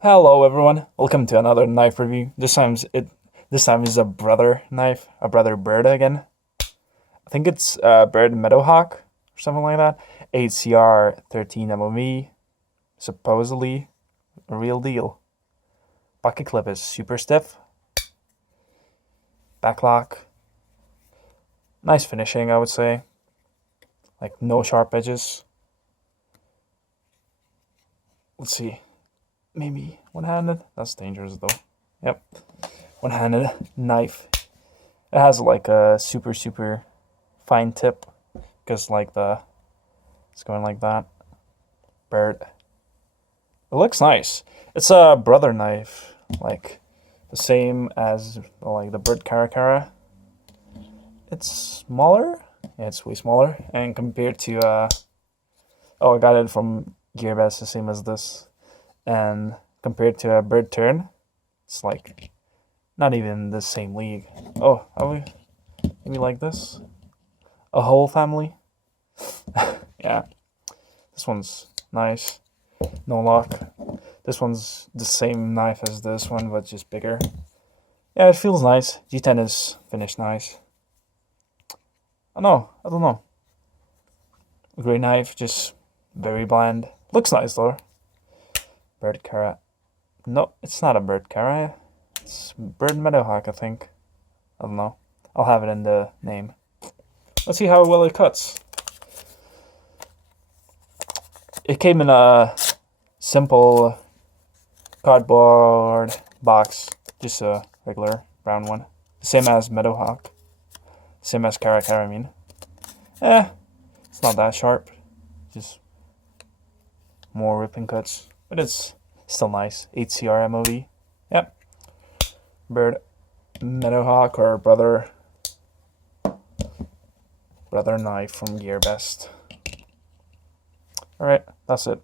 Hello everyone, welcome to another knife review. This time is a brother knife, a brother Byrd again. I think it's Byrd Meadowhawk or something like that. HCR 13 MOV, supposedly a real deal. Pocket clip is super stiff. Backlock, nice finishing I would say. Like no sharp edges. Let's see. Maybe one-handed. That's dangerous though. Yep, one-handed knife. It has like a super fine tip, because like it's going like that. Byrd. It looks nice. It's a brother knife, like the same as like the Byrd Cara. It's smaller. Yeah, it's way smaller, and compared to oh, I got it from Gearbest, the same as this. And compared to a Byrd Turn, it's like not even the same league. Oh, are we maybe like this? A whole family? Yeah. This one's nice. No lock. This one's the same knife as this one, but just bigger. Yeah, it feels nice. G10 is finished nice. I don't know. Great knife, just very bland. Looks nice though. Byrd Cara. No, it's not a Byrd Cara. It's Byrd Meadowhawk, I think. I don't know. I'll have it in the name. Let's see how well it cuts. It came in a simple cardboard box. Just a regular brown one. Same as Meadowhawk. Same as Cara, I mean. It's not that sharp. Just more ripping cuts. But it's still nice. HCR MOV. Yep. Byrd Meadowhawk or brother knife from Gearbest. Alright, that's it.